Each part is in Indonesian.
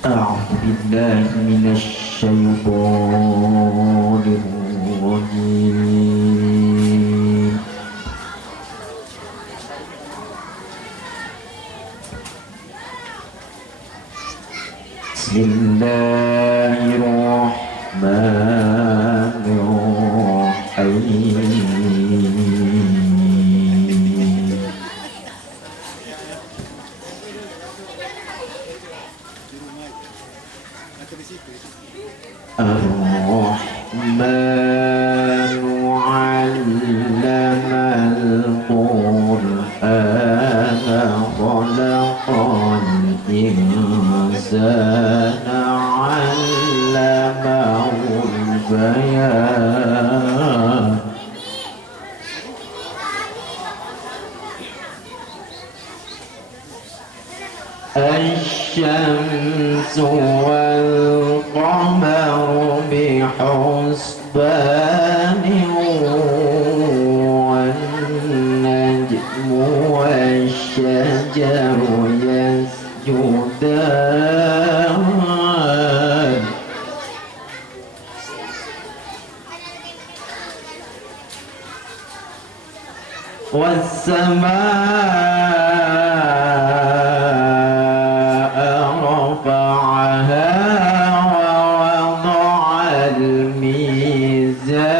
أعوذ بالله من الشيطان الرجيم. بسم الله الرحمن الرحيم. الرحمن علم القرآن خلق الإنسان علمه البيان. الشمس والقمر بحسبان والنجم والشجر يسجدان والسماء رفعها ووضع الميزان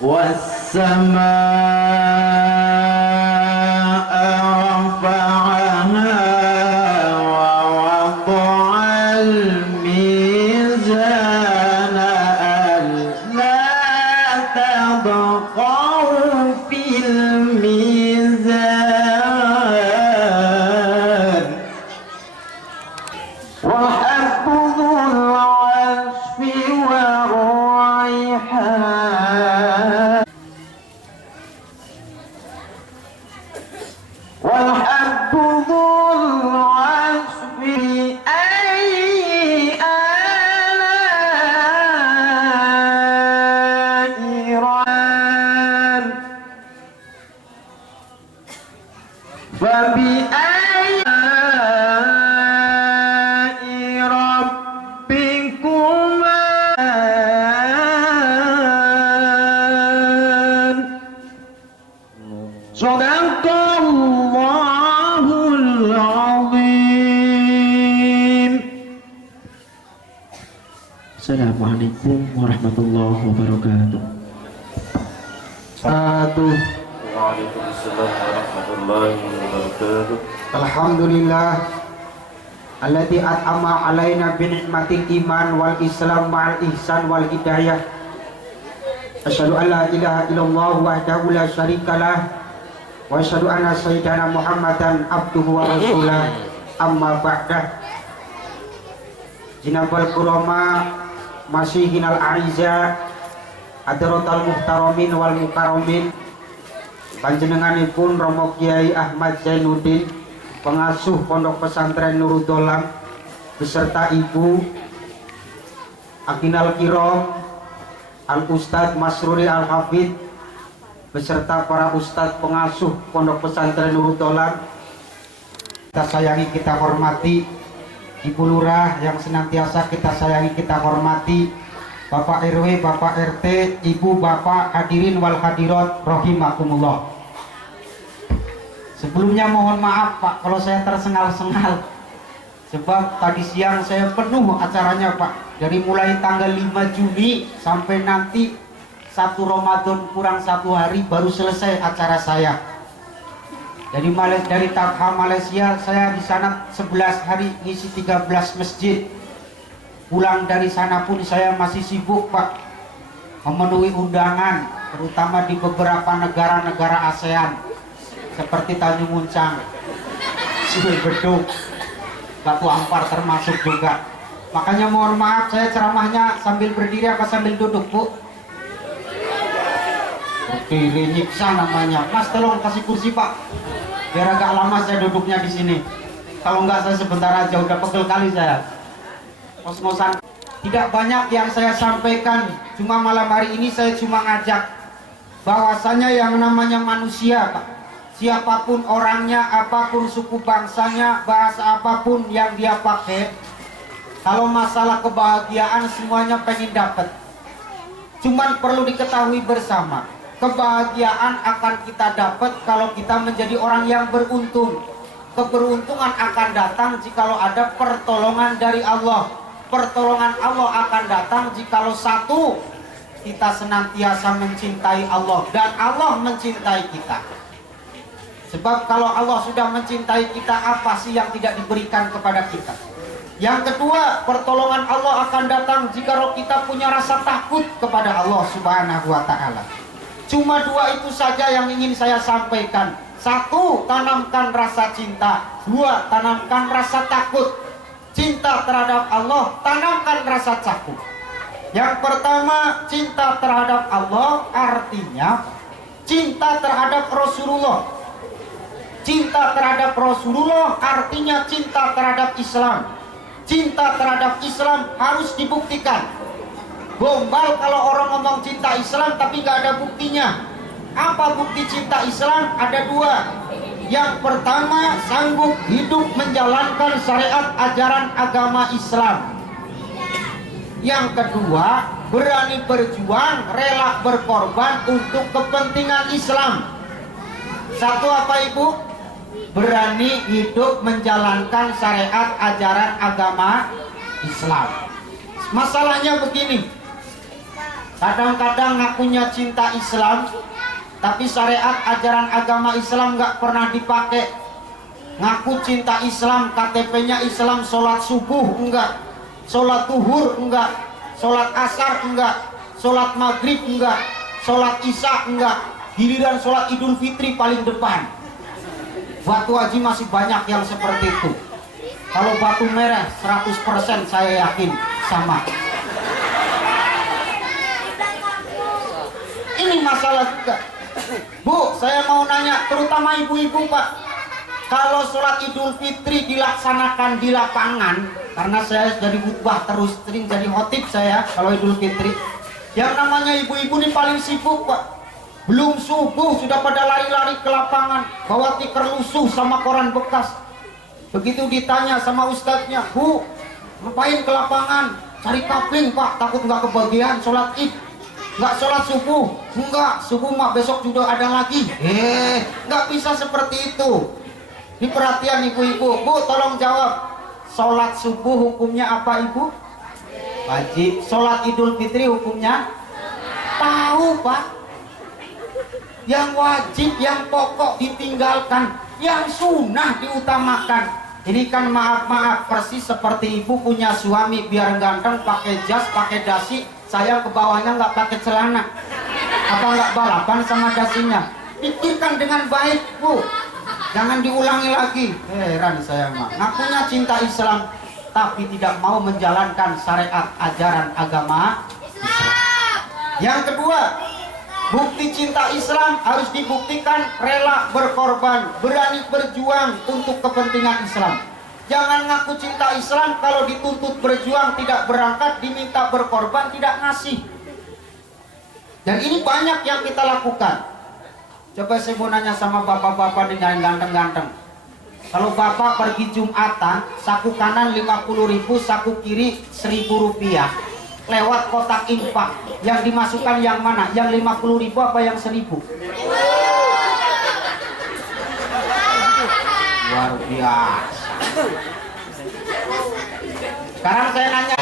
والسماء رفعها ووضع الميزان ألا تطغوا في الميزان وحفظ العشف والريحان والحب ذو العصف أي آلاء ربان فبأي آلاء ربكما صدق الله العظيم. Assalamualaikum warahmatullahi wabarakatuh. Waalaikumsalam warahmatullahi wabarakatuh. Alhamdulillah alladzi at'ama alaina bi ni'matil iman wal islam ma'al ihsan wal hidayah. Asyhadu an la ilaha illallah wahdahu la syarikalah wa asyhadu anna sayyidana Muhammadan abduhu wa rasulah. Amma ba'dah. Jinabal kurama masyihinal a'izza adrotal muhtaramin wal mukarramin, panjenenganipun Romo Kiai Ahmad Zainuddin, pengasuh Pondok Pesantren Nurul Dolam, beserta Ibu Akinal Kirom Al Ustadz Masruri Al Hafid, beserta para ustadz pengasuh Pondok Pesantren Nurul Dolam. Kita sayangi, kita hormati Ibu Lurah yang senantiasa kita sayangi, kita hormati Bapak RW, Bapak RT, Ibu, Bapak, hadirin wal hadirat rahimakumullah. Sebelumnya mohon maaf Pak kalau saya tersengal-sengal, sebab tadi siang saya penuh acaranya Pak. Dari mulai tanggal 5 Juni sampai nanti 1 Ramadan kurang 1 hari baru selesai acara saya. Dari Takha Malaysia saya di sana 11 hari ngisi 13 masjid. Pulang dari sana pun saya masih sibuk Pak, memenuhi undangan terutama di beberapa negara-negara ASEAN seperti Tanjung Muncang, Sibil Beduk, Batu Ampar termasuk juga. Makanya mohon maaf saya ceramahnya sambil berdiri apa sambil duduk Bu? Berdiri, nyiksa namanya. Mas tolong kasih kursi Pak, biar agak lama saya duduknya di sini. Kalau enggak saya sebentar aja, udah pegel kali saya. Kos-kosan. Tidak banyak yang saya sampaikan, cuma malam hari ini saya cuma ngajak bahwasanya yang namanya manusia, Pak, siapapun orangnya, apapun suku bangsanya, bahasa apapun yang dia pakai, kalau masalah kebahagiaan semuanya pengen dapat. Cuman perlu diketahui bersama, kebahagiaan akan kita dapat kalau kita menjadi orang yang beruntung. Keberuntungan akan datang jikalau ada pertolongan dari Allah. Pertolongan Allah akan datang jikalau satu, kita senantiasa mencintai Allah dan Allah mencintai kita. Sebab kalau Allah sudah mencintai kita, apa sih yang tidak diberikan kepada kita? Yang kedua, pertolongan Allah akan datang jikalau kita punya rasa takut kepada Allah Subhanahu wa Ta'ala. Cuma dua itu saja yang ingin saya sampaikan. Satu, tanamkan rasa cinta. Dua, tanamkan rasa takut. Cinta terhadap Allah, tanamkan rasa takut. Yang pertama, cinta terhadap Allah artinya cinta terhadap Rasulullah. Cinta terhadap Rasulullah artinya cinta terhadap Islam. Cinta terhadap Islam harus dibuktikan. Gombal kalau orang ngomong cinta Islam tapi gak ada buktinya. Apa bukti cinta Islam? Ada dua. Yang pertama, sanggup hidup menjalankan syariat ajaran agama Islam. Yang kedua, berani berjuang, rela berkorban untuk kepentingan Islam. Satu apa Ibu? Berani hidup menjalankan syariat ajaran agama Islam. Masalahnya begini, kadang-kadang ngakunya cinta Islam, tapi syariat ajaran agama Islam nggak pernah dipakai. Ngaku cinta Islam, KTP-nya Islam, sholat subuh enggak, sholat zuhur enggak, sholat asar enggak, sholat maghrib enggak, sholat isya enggak, giliran sholat idul fitri paling depan. Batu Haji masih banyak yang seperti itu. Kalau Batu Merah 100% saya yakin sama. Ini masalah juga. Bu, saya mau nanya, terutama ibu-ibu Pak, kalau sholat idul fitri dilaksanakan di lapangan, karena saya jadi khutbah terus, sering jadi khotib saya kalau idul fitri, yang namanya ibu-ibu ini paling sibuk Pak. Belum subuh sudah pada lari-lari ke lapangan, bawa tikar lusuh sama koran bekas. Begitu ditanya sama ustadznya, Bu, ngapain ke lapangan? Cari kapling Pak, takut nggak kebagian sholat id. Nggak sholat subuh? Enggak, subuh mah besok juga ada lagi. Nggak bisa seperti itu. Ini perhatian ibu-ibu. Bu, tolong jawab. Sholat subuh hukumnya apa Ibu? Wajib. Sholat idul fitri hukumnya? Tahu Pak. Yang wajib, yang pokok ditinggalkan, yang sunnah diutamakan. Ini kan maaf-maaf persis seperti ibu punya suami biar ganteng pakai jas, pakai dasi, saya ke bawahnya nggak pakai celana. Apa nggak balapan sama dasinya? Pikirkan dengan baik Bu, jangan diulangi lagi. Heran saya mah, ngakunya cinta Islam tapi tidak mau menjalankan syariat ajaran agama Islam. Yang kedua, bukti cinta Islam harus dibuktikan rela berkorban, berani berjuang untuk kepentingan Islam. Jangan ngaku cinta Islam kalau dituntut berjuang tidak berangkat, diminta berkorban tidak ngasih. Dan ini banyak yang kita lakukan. Coba saya mau nanya sama bapak-bapak dengan ganteng-ganteng. Kalau bapak pergi Jumatan, saku kanan 50.000, saku kiri 1.000 rupiah. Lewat kotak infak, yang dimasukkan yang mana? Yang 50.000 apa yang 1.000? Luar biasa. Sekarang saya nanya.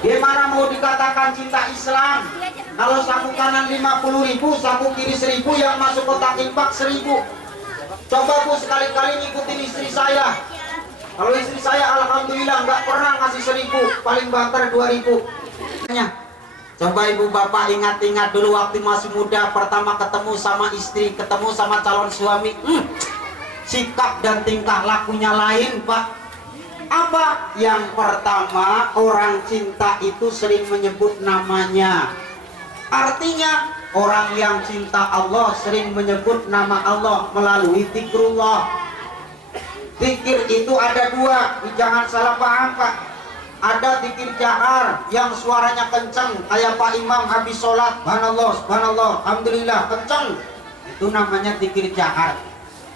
Gimana mau dikatakan cinta Islam? Kalau saku kanan 50.000, saku kiri 1.000, yang masuk kotak infak 1.000. Coba Bu sekali-kali ngikutin istri saya. Kalau istri saya alhamdulillah nggak pernah ngasih 1.000, paling banter 2.000. Coba ibu bapak ingat-ingat dulu waktu masih muda, pertama ketemu sama istri, ketemu sama calon suami, sikap dan tingkah lakunya lain Pak. Apa? Yang pertama, orang cinta itu sering menyebut namanya. Artinya orang yang cinta Allah sering menyebut nama Allah melalui zikrullah. Zikir itu ada dua, jangan salah paham Pak. Ada zikir jahar yang suaranya kencang, kayak Pak Imam habis sholat, subhanallah, subhanallah, alhamdulillah, kencang. Itu namanya zikir jahar.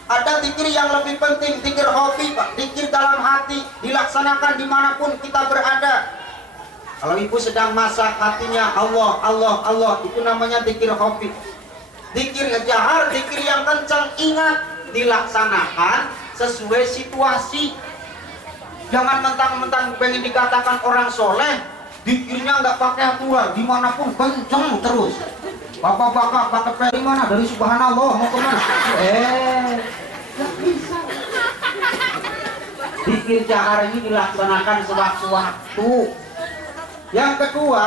Ada zikir yang lebih penting, zikir hobi Pak, zikir dalam hati, dilaksanakan dimanapun kita berada. Kalau ibu sedang masak, hatinya Allah, Allah, Allah, itu namanya zikir hobi. Zikir jahar, zikir yang kencang, ingat, dilaksanakan sesuai situasi. Jangan mentang-mentang pengen dikatakan orang soleh, zikirnya nggak pakai aturan, dimanapun kenceng terus. Bapak-bapak pakai mana? Dari subhanallah mau kemana? Nggak bisa. Zikir jahar ini dilaksanakan sewaktu-waktu. Yang kedua,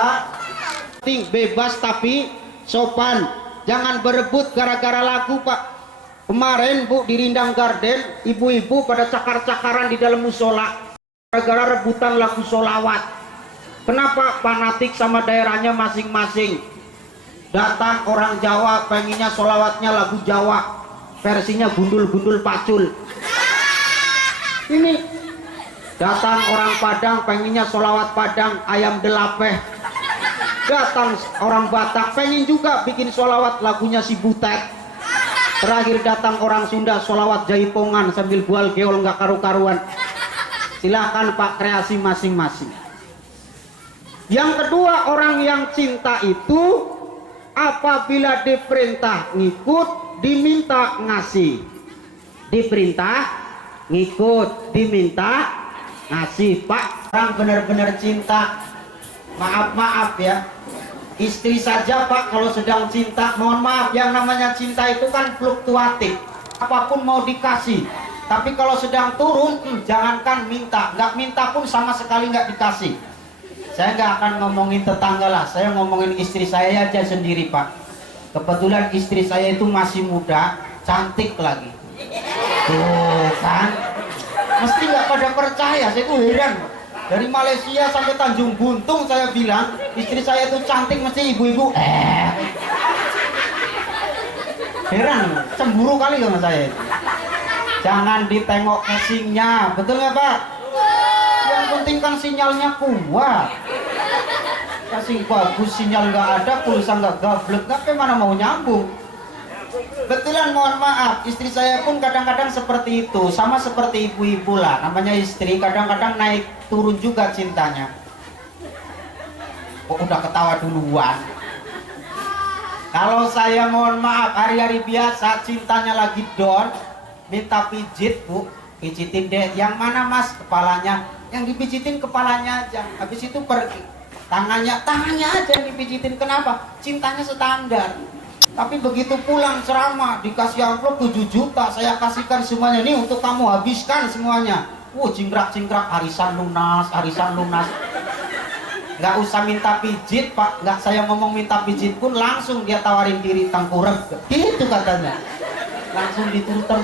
bebas tapi sopan. Jangan berebut gara-gara lagu Pak. Kemarin Bu di Rindang Garden, ibu-ibu pada cakar-cakaran di dalam musola gara-gara rebutan lagu solawat. Kenapa? Fanatik sama daerahnya masing-masing. Datang orang Jawa pengennya solawatnya lagu Jawa, versinya gundul-gundul pacul. Ini datang orang Padang pengennya solawat Padang ayam delapeh. Datang orang Batak pengen juga bikin solawat lagunya si Butet. Terakhir datang orang Sunda solawat jaipongan sambil bual geol nggak karu-karuan. Silakan Pak, kreasi masing-masing. Yang kedua, orang yang cinta itu apabila diperintah ngikut, diminta ngasih. Diperintah ngikut, diminta ngasih Pak. Orang benar-benar cinta, maaf-maaf ya, istri saja Pak kalau sedang cinta, mohon maaf, yang namanya cinta itu kan fluktuatif, apapun mau dikasih. Tapi kalau sedang turun, jangankan minta, nggak minta pun sama sekali nggak dikasih. Saya nggak akan ngomongin tetangga lah, saya ngomongin istri saya aja sendiri Pak. Kebetulan istri saya itu masih muda, cantik lagi. Tuh kan, mesti nggak pada percaya, saya tuh heran. Dari Malaysia sampai Tanjung Buntung saya bilang istri saya itu cantik, mesti ibu-ibu heran, cemburu kali sama saya. Jangan ditengok casingnya, betul nggak Pak? Yang penting kan sinyalnya kuat. Casing bagus, sinyal nggak ada, pulsa nggak gablek, tapi mana mau nyambung. Betulan mohon maaf, istri saya pun kadang-kadang seperti itu, sama seperti ibu-ibu lah, namanya istri kadang-kadang naik turun juga cintanya. Oh, udah ketawa duluan. Kalau saya mohon maaf, hari-hari biasa cintanya lagi down, minta pijit Bu, pijitin deh. Yang mana Mas? Kepalanya. Yang dipijitin kepalanya aja, habis itu pergi. Tangannya aja yang dipijitin. Kenapa? Cintanya standar. Tapi begitu pulang ceramah dikasih amplop 7 juta, saya kasihkan semuanya nih untuk kamu, habiskan semuanya. Cingkrak-cingkrak, arisan lunas, arisan lunas. Nggak usah minta pijit Pak, nggak saya ngomong minta pijit pun langsung dia tawarin diri tengkurap, gitu katanya. Langsung ditutur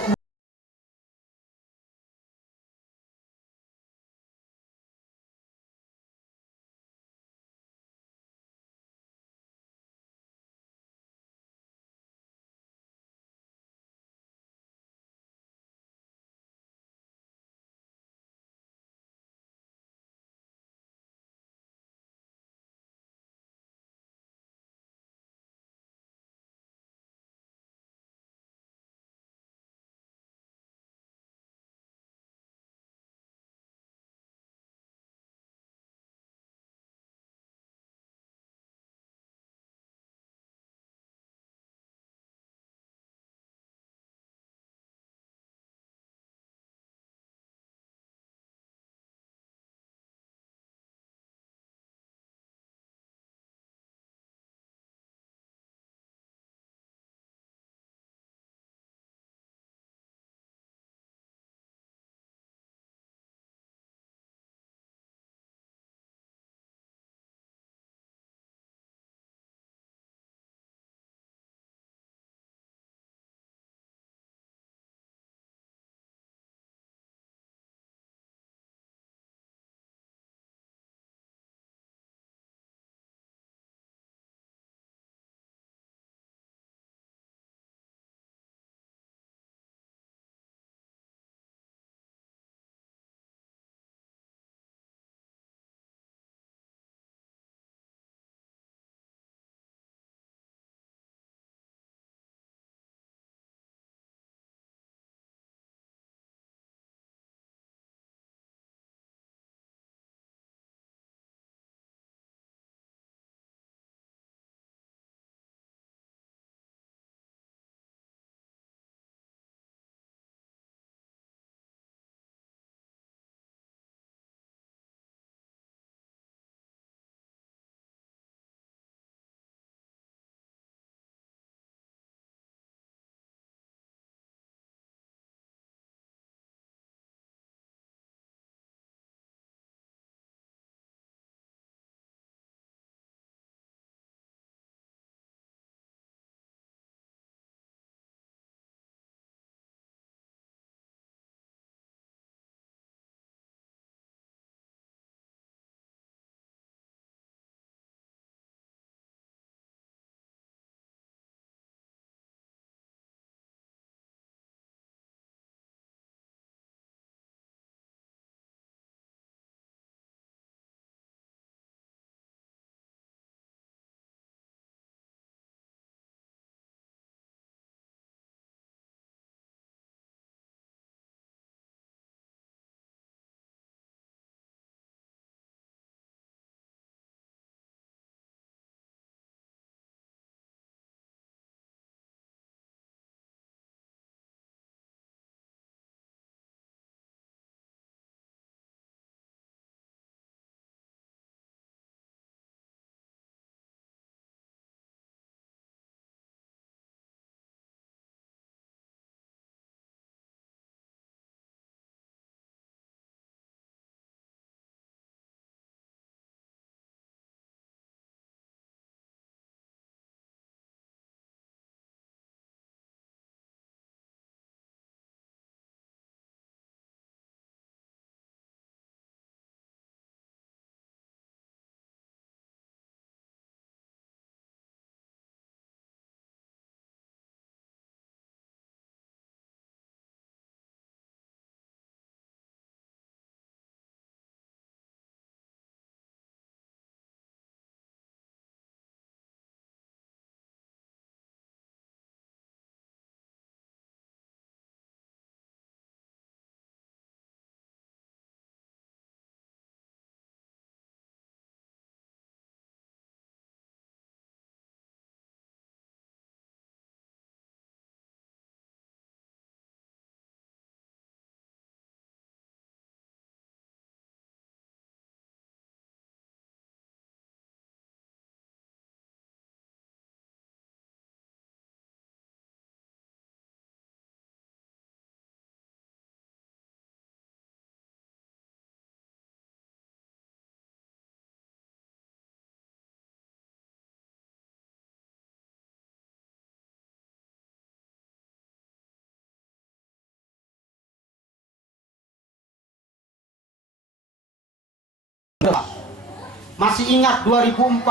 Masih ingat 2004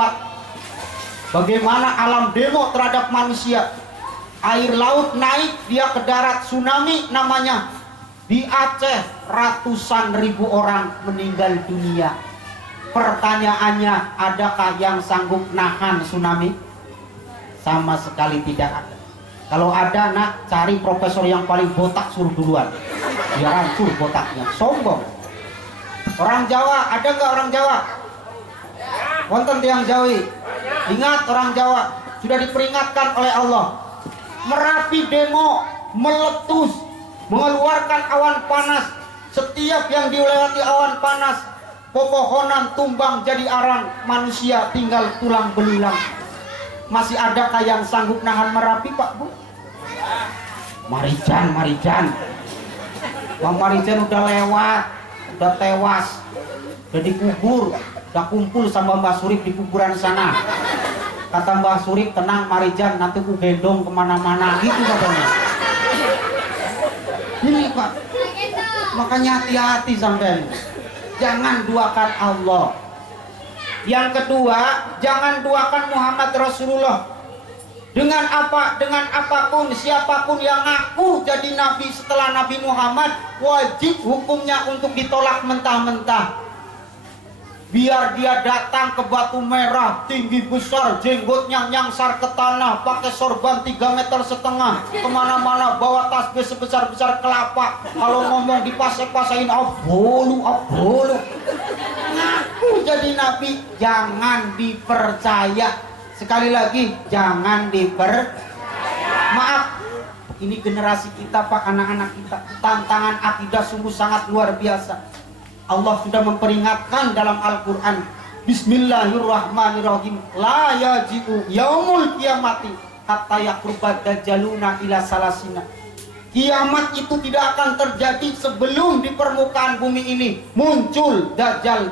bagaimana alam demo terhadap manusia. Air laut naik, dia ke darat, tsunami namanya. Di Aceh ratusan ribu orang meninggal dunia. Pertanyaannya, adakah yang sanggup nahan tsunami? Sama sekali tidak ada. Kalau ada, nak, cari profesor yang paling botak, suruh duluan. Biar hancur botaknya. Sombong. Orang Jawa, ada nggak orang Jawa? Wonten tiang Jawi. Ingat, orang Jawa sudah diperingatkan oleh Allah. Merapi demo, meletus, mengeluarkan awan panas. Setiap yang dilewati awan panas, pepohonan tumbang jadi arang, manusia tinggal tulang belulang. Masih adakah yang sanggup nahan Merapi, Pak Bu? Marijan, Bang Marijan udah lewat, udah tewas, udah dikubur, udah kumpul sama Mbak Surip di kuburan sana. Kata Mbak Surip, tenang Marijan, nanti ku gendong kemana-mana, gitu katanya. Ini Pak, makanya hati-hati sampai, jangan duakan Allah. Yang kedua, jangan duakan Muhammad Rasulullah. Dengan apa? Dengan apapun, siapapun yang ngaku jadi nabi setelah Nabi Muhammad, wajib hukumnya untuk ditolak mentah-mentah. Biar dia datang ke Batu Merah, tinggi besar, jenggotnya nyangsar ke tanah, pakai sorban 3,5 meter, kemana-mana bawa tasbih sebesar-besar kelapa. Kalau ngomong dipasai-pasain, abolu. Ngaku jadi nabi, jangan dipercaya. Sekali lagi, jangan Maaf, ini generasi kita Pak, anak-anak kita, tantangan akidah sungguh sangat luar biasa. Allah sudah memperingatkan dalam Al-Quran, Bismillahirrahmanirrahim, la yaji'u yaumul kiamati hatta yakrubat dajaluna ila salasina. Kiamat itu tidak akan terjadi sebelum di permukaan bumi ini muncul dajjal,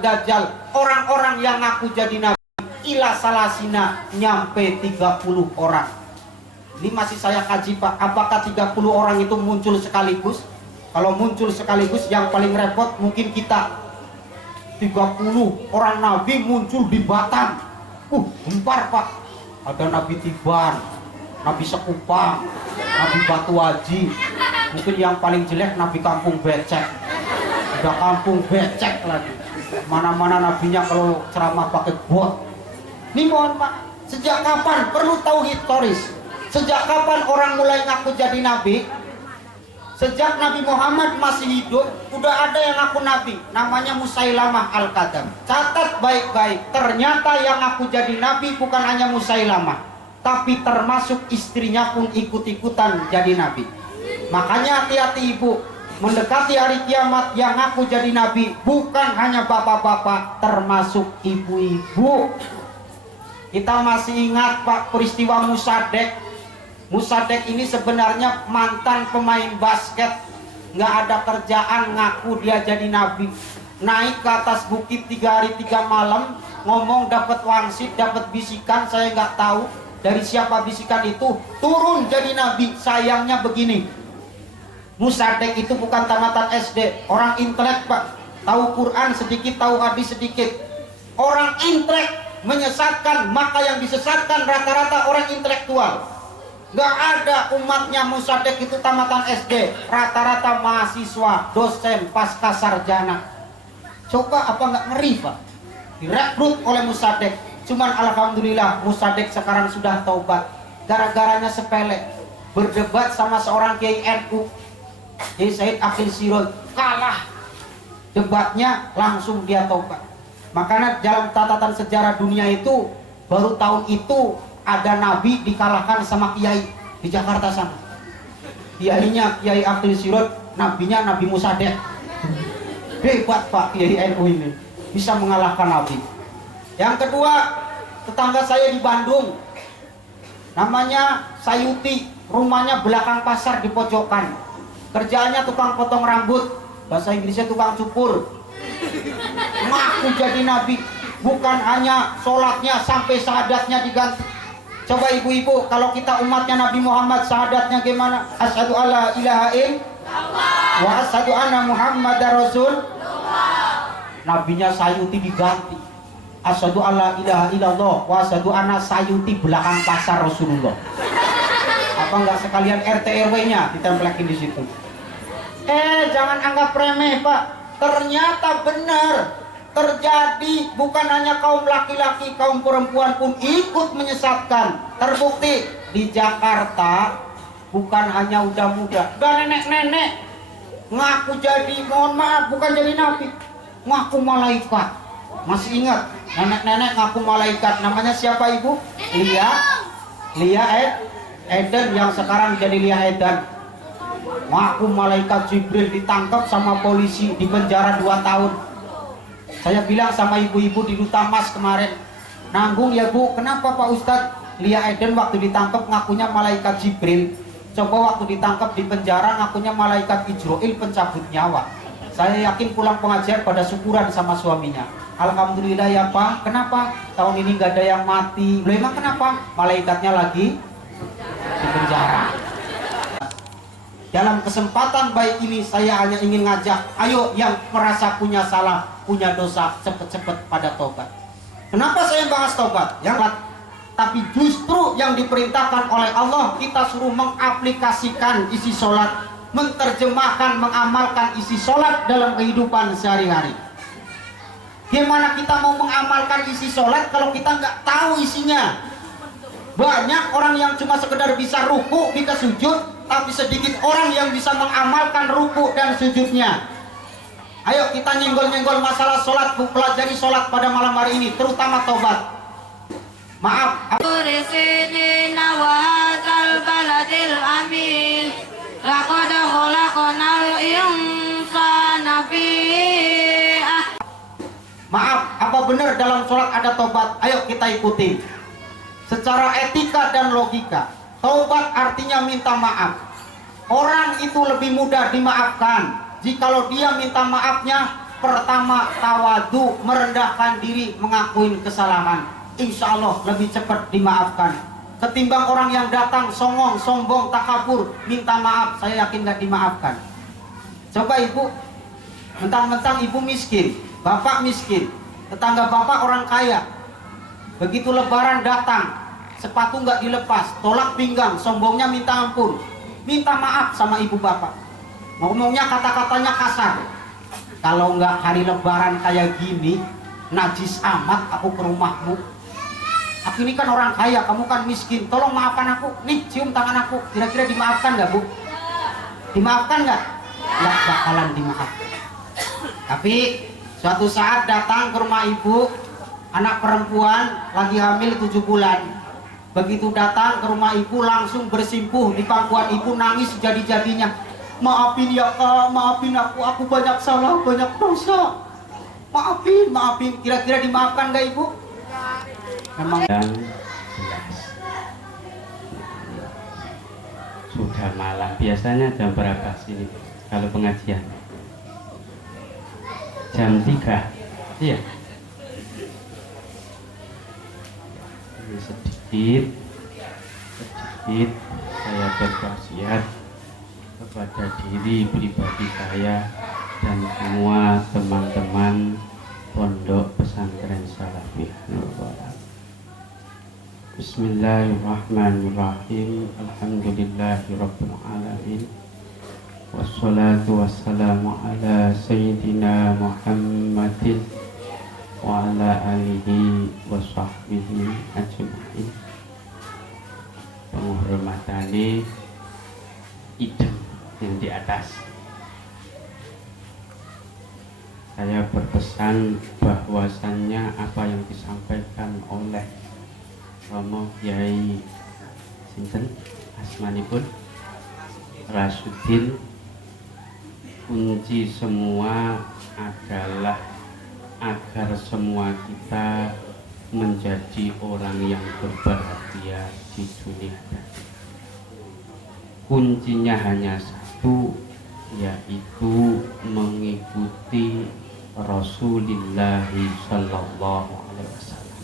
orang-orang yang ngaku jadi nabi, ila salasina, nyampe 30 orang. Ini masih saya kaji Pak, apakah 30 orang itu muncul sekaligus? Kalau muncul sekaligus, yang paling repot mungkin kita. 30 orang nabi muncul di Batam, gempar Pak. Ada Nabi Tiban, Nabi Sekupang, Nabi Batu Haji, mungkin yang paling jelek Nabi Kampung Becek. Udah kampung becek lagi, mana-mana nabinya kalau ceramah pakai bot. Ini mohon Pak, sejak kapan, perlu tahu historis, sejak kapan orang mulai ngaku jadi nabi? Sejak Nabi Muhammad masih hidup, udah ada yang ngaku nabi, namanya Musailamah Al-Kadzdzab. Catat baik-baik, ternyata yang ngaku jadi nabi bukan hanya Musailamah, tapi termasuk istrinya pun ikut-ikutan jadi nabi. Makanya hati-hati ibu, mendekati hari kiamat yang ngaku jadi nabi bukan hanya bapak-bapak, termasuk ibu-ibu. Kita masih ingat Pak peristiwa Musadek. Musadek ini sebenarnya mantan pemain basket, nggak ada kerjaan, ngaku dia jadi nabi. Naik ke atas bukit 3 hari 3 malam, ngomong dapat wangsit, dapat bisikan, saya nggak tahu dari siapa bisikan itu, turun jadi nabi. Sayangnya begini, Musadek itu bukan tamatan SD, orang intelek Pak, tahu Quran sedikit, tahu hadis sedikit. Orang intelek menyesatkan, maka yang disesatkan rata-rata orang intelektual. Gak ada umatnya Musadek itu tamatan SD, rata-rata mahasiswa, dosen, pasca sarjana. Coba apa nggak ngeri Pak, direkrut oleh Musadek. Cuman alhamdulillah Musadek sekarang sudah taubat. Gara-garanya sepele, berdebat sama seorang Kiai NU, Kiai Said Akhil Siroj, kalah debatnya, langsung dia taubat. Makanya dalam catatan sejarah dunia itu, baru tahun itu ada nabi dikalahkan sama kiai di Jakarta sana. Kiainya Kiai Akhil Siroj, nabinya Nabi Musadek. Hebat Pak Kiai NU ini, bisa mengalahkan nabi. Yang kedua, tetangga saya di Bandung, namanya Sayuti, rumahnya belakang pasar di pojokan. Kerjaannya tukang potong rambut, bahasa Inggrisnya tukang cukur. Ngaku jadi nabi, bukan hanya sholatnya sampai syahadatnya diganti. Coba ibu-ibu, kalau kita umatnya Nabi Muhammad, syahadatnya gimana? Asyhadu alla ilaha illallah wa asyhadu anna Muhammadar Rasul. nabinya Sayuti diganti. Asyhadu alla ilaha illallah wa asyhadu anna Sayuti belakang pasar Rasulullah. Apa enggak sekalian RT RW-nya ditempelin di situ? Jangan anggap remeh, Pak. Ternyata benar terjadi, bukan hanya kaum laki-laki, kaum perempuan pun ikut menyesatkan. Terbukti di Jakarta bukan hanya udah muda, dan nenek-nenek ngaku jadi, mohon maaf, bukan jadi nabi, ngaku malaikat. Masih ingat nenek-nenek ngaku malaikat, namanya siapa ibu? Lia Eden yang sekarang jadi Lia Eden. Ngaku malaikat Jibril, ditangkap sama polisi, di penjara 2 tahun. Saya bilang sama ibu-ibu di Duta Mas kemarin, nanggung ya Bu, kenapa Pak Ustadz? Lia Eden waktu ditangkap ngakunya malaikat Jibril, coba waktu ditangkap di penjara ngakunya malaikat Ijroil pencabut nyawa. Saya yakin pulang pengajian pada syukuran sama suaminya. Alhamdulillah ya Pak, kenapa? Tahun ini gak ada yang mati. Loh emang kenapa? Malaikatnya lagi di penjara. Dalam kesempatan baik ini saya hanya ingin ngajak, ayo yang merasa punya salah, punya dosa, cepet-cepet pada tobat. Kenapa saya bahas tobat? Tapi justru yang diperintahkan oleh Allah, kita suruh mengaplikasikan isi sholat, menerjemahkan, mengamalkan isi sholat dalam kehidupan sehari-hari. Gimana kita mau mengamalkan isi sholat kalau kita nggak tahu isinya? Banyak orang yang cuma sekedar bisa ruku, bisa sujud, tapi sedikit orang yang bisa mengamalkan ruku dan sujudnya. Ayo kita nyenggol-nyenggol masalah sholat, pelajari sholat pada malam hari ini, terutama tobat. Maaf. Maaf, apa benar dalam sholat ada tobat? Ayo kita ikuti. Secara etika dan logika, tobat artinya minta maaf. Orang itu lebih mudah dimaafkan jikalau dia minta maafnya pertama tawadu, merendahkan diri, mengakuin kesalahan. Insya Allah lebih cepat dimaafkan ketimbang orang yang datang songong, sombong, takabur, minta maaf, saya yakin gak dimaafkan. Coba ibu, mentang-mentang ibu miskin, bapak miskin, tetangga bapak orang kaya, begitu lebaran datang, sepatu nggak dilepas, tolak pinggang, sombongnya minta ampun, minta maaf sama ibu bapak, ngomongnya kata-katanya kasar. Kalau nggak hari lebaran kayak gini, najis amat aku ke rumahmu, aku ini kan orang kaya, kamu kan miskin, tolong maafkan aku, nih cium tangan aku. Kira-kira dimaafkan nggak Bu? Dimaafkan nggak? Nggak bakalan dimaafkan. Tapi suatu saat datang ke rumah ibu, anak perempuan lagi hamil 7 bulan. Begitu datang ke rumah ibu langsung bersimpuh di pangkuan ibu, nangis jadi-jadinya. Maafin ya Kak, maafin aku banyak salah, banyak dosa. Maafin. Kira-kira dimaafkan gak ibu? Memang sudah malam. Biasanya jam berapa sini kalau pengajian? Jam 3. Iya. Sedikit saya berwasiat kepada diri pribadi saya dan semua teman-teman pondok pesantren Salafiyah Nurul. Bismillahirrahmanirrahim. Alhamdulillahirabbil alamin. Wassalatu wassalamu ala sayyidina Muhammadin wa ala alihi wa sahbihi ajma'in. Penghormatane idem yang di atas, saya berpesan bahwasannya apa yang disampaikan oleh Romo Yai sinten asmanipun Rasudin, kunci semua adalah agar semua kita menjadi orang yang berbahagia di dunia. Kuncinya hanya satu, yaitu mengikuti Rasulullah Sallallahu Alaihi Wasallam.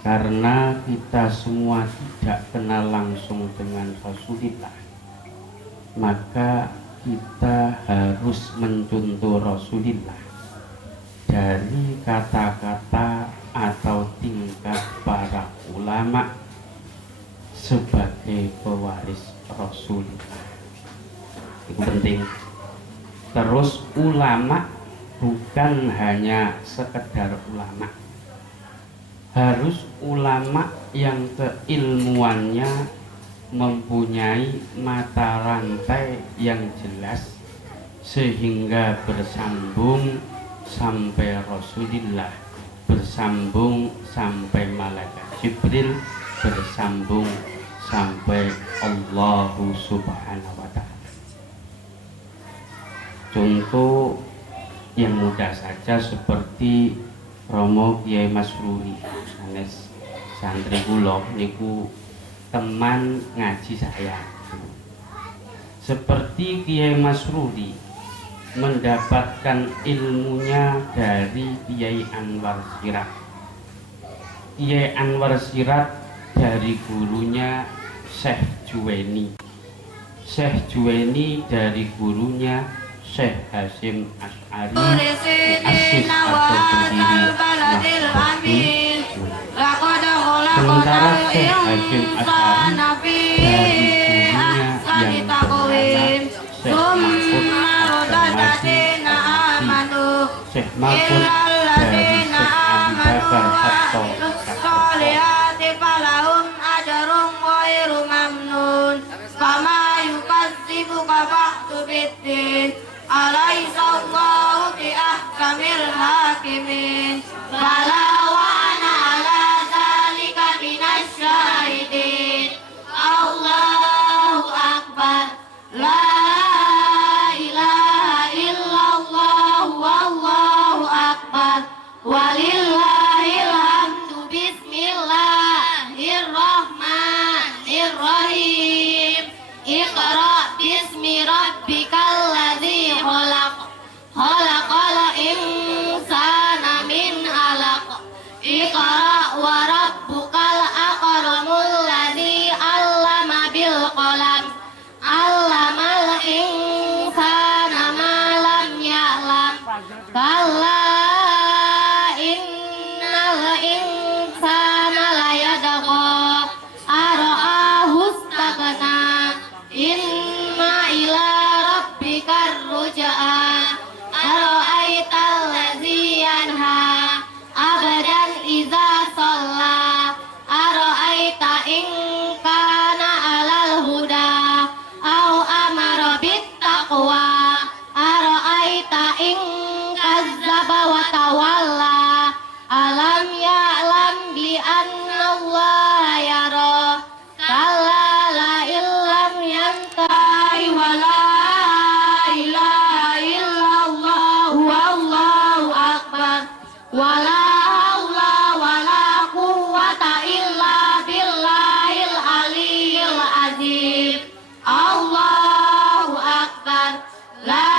Karena kita semua tidak kenal langsung dengan Rasulullah, maka kita harus mencontoh Rasulullah dari kata-kata atau tingkah para ulama sebagai pewaris Rasulullah. Itu penting. Terus ulama bukan hanya sekedar ulama, harus ulama yang keilmuannya mempunyai mata rantai yang jelas sehingga bersambung sampai Rasulullah, bersambung sampai malaikat Jibril, bersambung sampai Allah Subhanahu wa Ta'ala. Contoh yang mudah saja seperti Romo Kiai Masruri, sanes santri kula niku teman ngaji saya. Seperti Kiai Masruri mendapatkan ilmunya dari Kiai Anwar Sirat. Kiai Anwar Sirat dari gurunya Syekh Juweni. Syekh Juweni dari gurunya Syekh Hasyim Asy'ari, muassis atau pendiri Nahdlatul. Sementara Syekh Hasyim Asy'ari dari gurunya yang bernama Syekh Mahfud Syekh Mahfud dari Syekh Abu Bakar Hatta Alaihissallahu bi ahkamil hakimin. Bala wa ana ala dzalika minas syahidin. Allahu akbar. La ilaha illallah wallahu akbar. Walillahil hamdu. Bismillahirrahmanirrahim. Iqra bismi rabbikal ladzi khalaq. Khalaqal insana min 'alaq. Iqra wa rabbukal akramul ladzi 'allama bil qalam. 'Allamal insana ma lam ya'lam. Kalla innal insana layadgha ara'ahu istaghna. Inna ila rabbikar ruj'a. Ara'aital ladzi yanha 'abdan idza shalla. Ara'aita in kana 'alal huda aw amara bit taqwa. Ara'aita in kazzaba wa tawalla. Alam ya'lam bi anna Allah yara. Kalla la illam yantahi wa la ilaha illallah wallahu akbar. Wa la haula wa la quwwata illa billahil aliyyil azim. Allahu akbar. La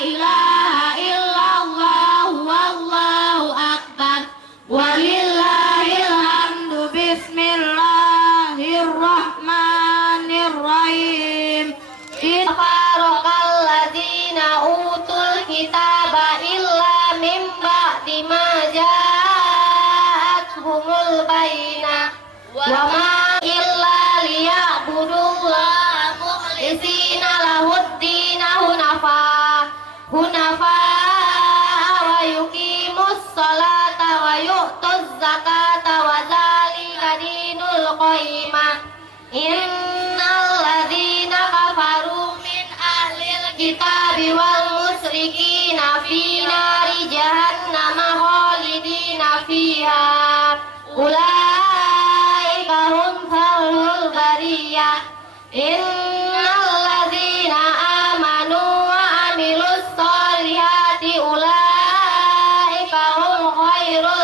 ilaha illallah wallahu akbar. Walillahil hamdu. Bismillahirrahmanirrahim. Tabarakal ladzina utul kitaba illa min ba'di ma ja'atuhumul bayyinah. Wa ma illa liya'budullaha mukhlishina lahud-din hunafa wa yuqimus salata wa yu'tuz zakata wa dzalika dinul qayyimah. Innal ladzina kafaru min ahlil kitabi wal musyrikina fi nari jahannam khalidina fiha. Ulaika hum sharrul bariyah. Innal ladzina amanu wa amilus solihati ulaika hum khairul